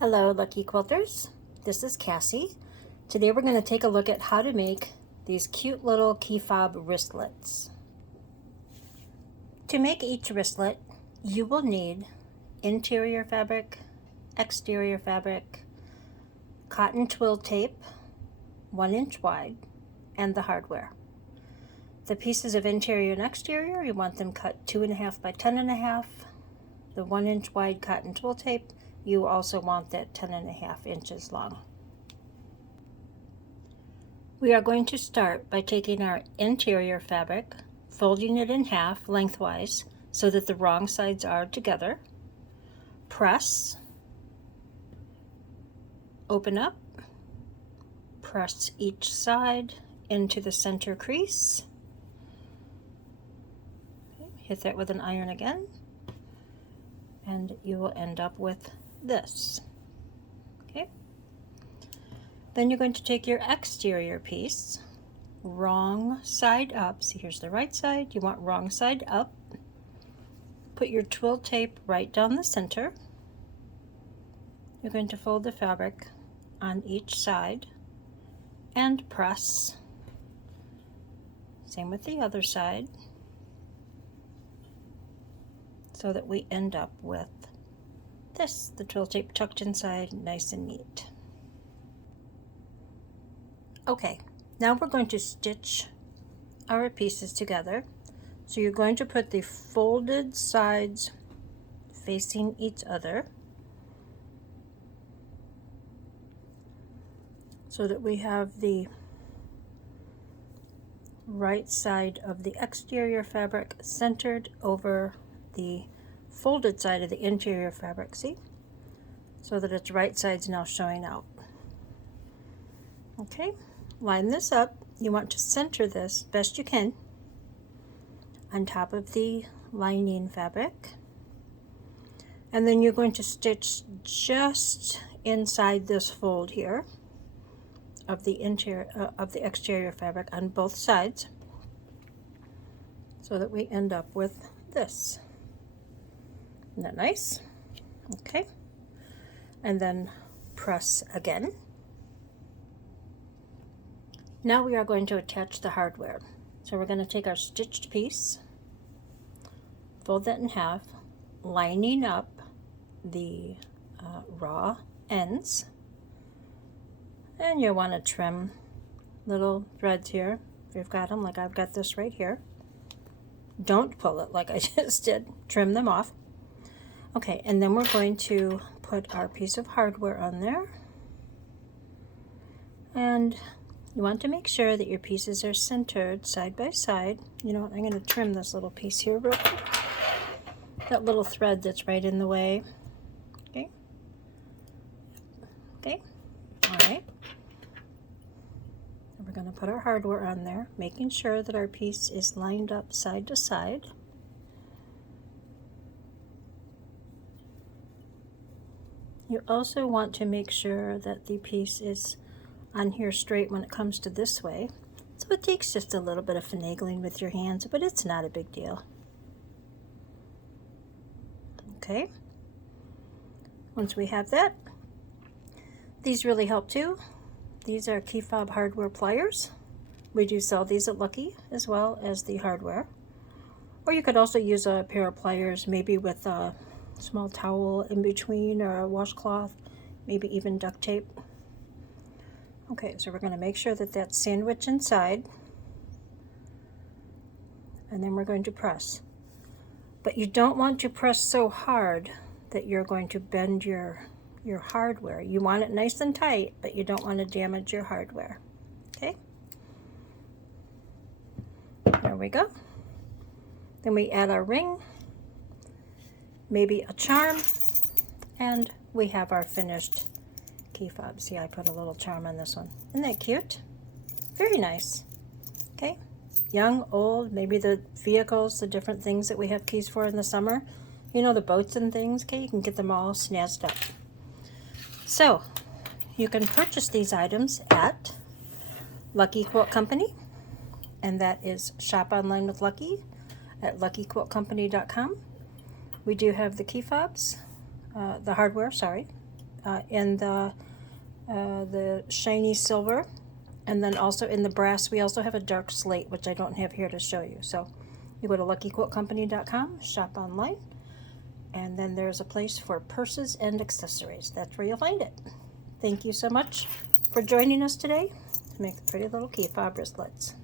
Hello Lucky Quilters, this is Cassie. Today we're going to take a look at how to make these cute little key fob wristlets. To make each wristlet, you will need interior fabric, exterior fabric, cotton twill tape, 1 inch wide, and the hardware. The pieces of interior and exterior, you want them cut 2.5 by 10.5. The 1 inch wide cotton twill tape, you also want that 10.5 inches long. We are going to start by taking our interior fabric, folding it in half lengthwise so that the wrong sides are together. Press, open up, press each side into the center crease. Okay, hit that with an iron again, and you will end up with this. Okay. Then you're going to take your exterior piece, wrong side up. See, here's the right side. You want wrong side up. Put your twill tape right down the center. You're going to fold the fabric on each side and press. Same with the other side, so that we end up with this, the twill tape tucked inside, nice and neat. Okay, now we're going to stitch our pieces together. So you're going to put the folded sides facing each other so that we have the right side of the exterior fabric centered over the folded side of the interior fabric, see? So that its right side's now showing out. Okay, line this up. You want to center this best you can on top of the lining fabric. And then you're going to stitch just inside this fold here of the exterior fabric on both sides, so that we end up with this. Isn't that nice? Okay, and then press again. Now we are going to attach the hardware. So we're going to take our stitched piece, fold that in half, lining up the raw ends, and you'll want to trim little threads here if you've got them, like I've got this right here. Don't pull it like I just did. Trim them off. Okay, and then we're going to put our piece of hardware on there, and you want to make sure that your pieces are centered side by side. You know what, I'm going to trim this little piece here real quick, that little thread that's right in the way. Okay, okay, all right. And we're going to put our hardware on there, making sure that our piece is lined up side to side. You also want to make sure that the piece is on here straight when it comes to this way. So it takes just a little bit of finagling with your hands, but it's not a big deal. Okay. Once we have that, these really help too. These are key fob hardware pliers. We do sell these at Lucky as well as the hardware. Or you could also use a pair of pliers, maybe with a small towel in between, or a washcloth, maybe even duct tape. Okay, so we're going to make sure that that's sandwiched inside, and then we're going to press. But you don't want to press so hard that you're going to bend your hardware. You want it nice and tight, but you don't want to damage your hardware. Okay, there we go. Then we add our ring, maybe a charm, and we have our finished key fob. See, I put a little charm on this one. Isn't that cute? Very nice. Okay, young, old, maybe the vehicles, the different things that we have keys for in the summer. You know, the boats and things. Okay, you can get them all snazzy up. So you can purchase these items at Lucky Quilt Company, and that is Shop Online with Lucky at luckyquiltcompany.com. We do have the key fobs, the hardware, sorry, in the shiny silver, and then also in the brass. We also have a dark slate, which I don't have here to show you. So you go to luckyquiltcompany.com, shop online, and then there's a place for purses and accessories. That's where you'll find it. Thank you so much for joining us today to make the pretty little key fob wristlets.